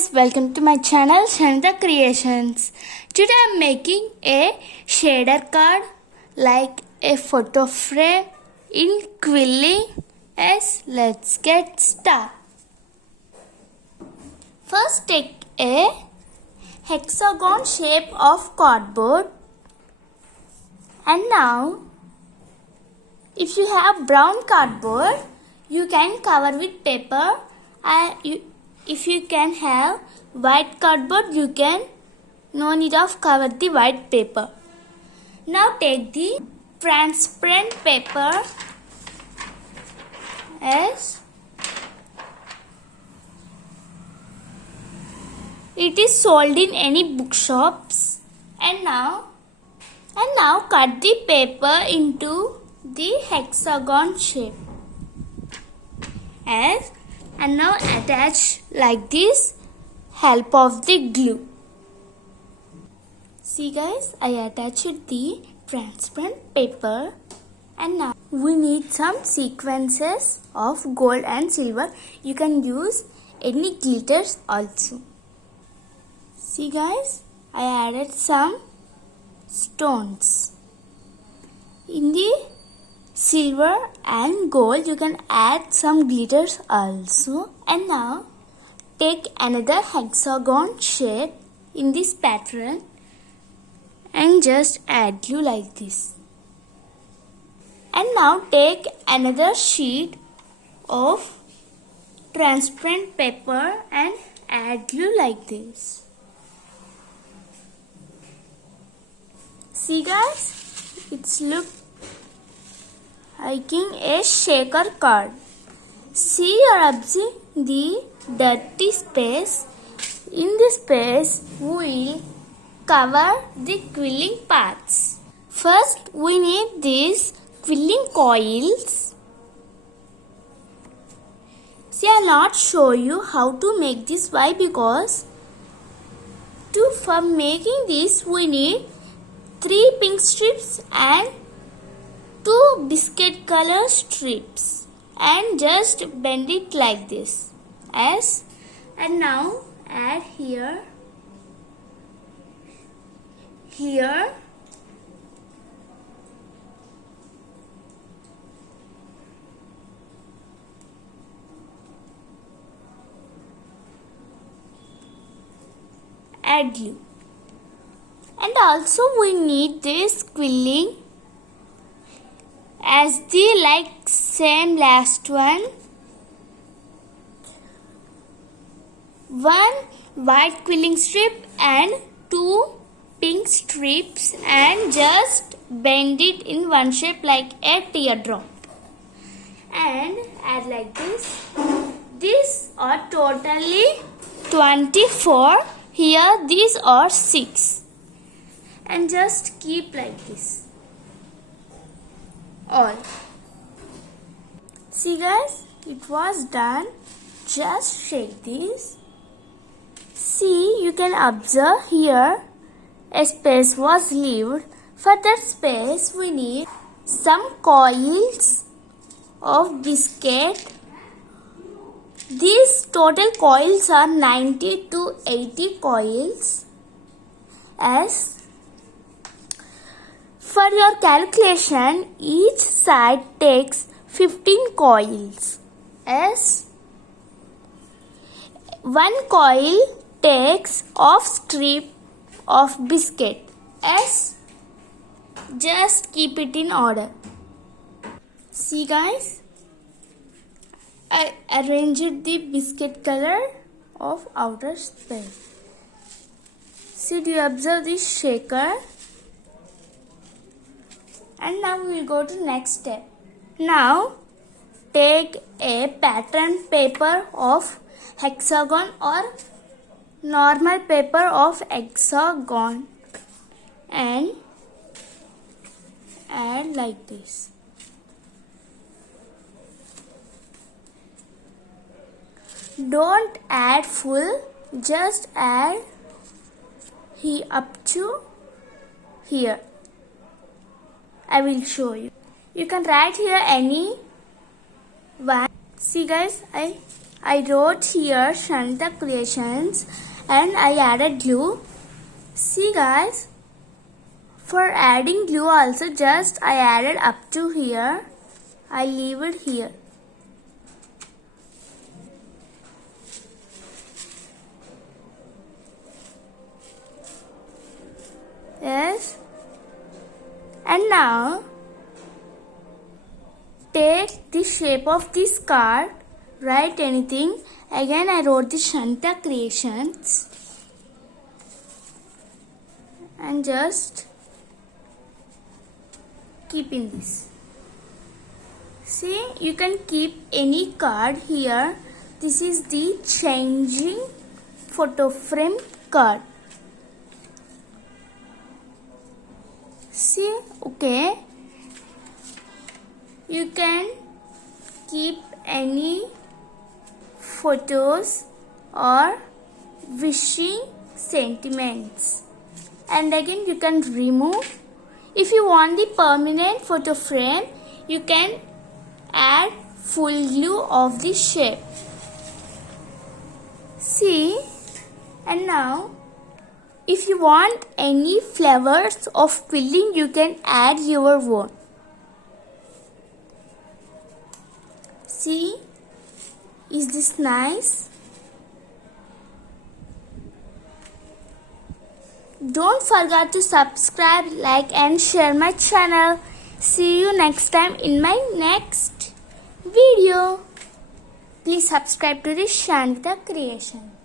guys, welcome to my channel Shanita Creations. Today I am making a shader card like a photo frame in quilling. Yes, let's get started. First take a hexagon shape of cardboard, and now if you have brown cardboard you can cover with paper. If you can have white cardboard, you can no need of cover the white paper. Now take the transparent paper as it is sold in any bookshops, and now cut the paper into the hexagon shape and now attach like this, help of the glue. See guys, I attached the transparent paper, and now we need some sequences of gold and silver. You can use any glitters also. See guys, I added some stones. In the silver and gold you can add some glitters also. And now take another hexagon shape in this pattern and just add glue like this. And now take another sheet of transparent paper and add glue like this. See guys, it's look like a shaker card. See or observe the dirty space. In this space, we will cover the quilling parts. First, we need these quilling coils. See, I will not show you how to make this. Why? Because for making this, we need 3 pink strips and 2 biscuit color strips, and just bend it like this and now add here add glue, and also we need this quilling as the same last one. 1 white quilling strip and 2 pink strips, and just bend it in one shape like a teardrop and add like this. These are totally 24. Here these are 6, and just keep like this all. See guys, it was done. Just shake this. See, you can observe here a space was left. For that space we need some coils of biscuit. These total coils are 90 to 80 coils. As for your calculation, each side takes 15 coils. As 1 coil takes off strip of biscuit. As just keep it in order. See guys, I arranged the biscuit color of outer space. See, do you observe this shaker? And now we will go to next step. Now take a pattern paper of hexagon or normal paper of hexagon and add like this. Don't add full, just add up to here. I will show you. You can write here any one. See guys, I I wrote here Shanta Creations and I added glue. See guys, for adding glue also just I added up to here. I leave it here. Yes. And now take the shape of this card. Write anything. Again I wrote the Shanta Creations. And just keep in this. See, you can keep any card here. This is the changing photo frame card. See, okay. You can keep any photos or wishing sentiments. And again you can remove. If you want the permanent photo frame, you can add full glue of the shape. See, and now if you want any flowers of filling, you can add your own. See, is this nice? Don't forget to subscribe, like and share my channel. See you next time in my next video. Please subscribe to the Shanta Creation.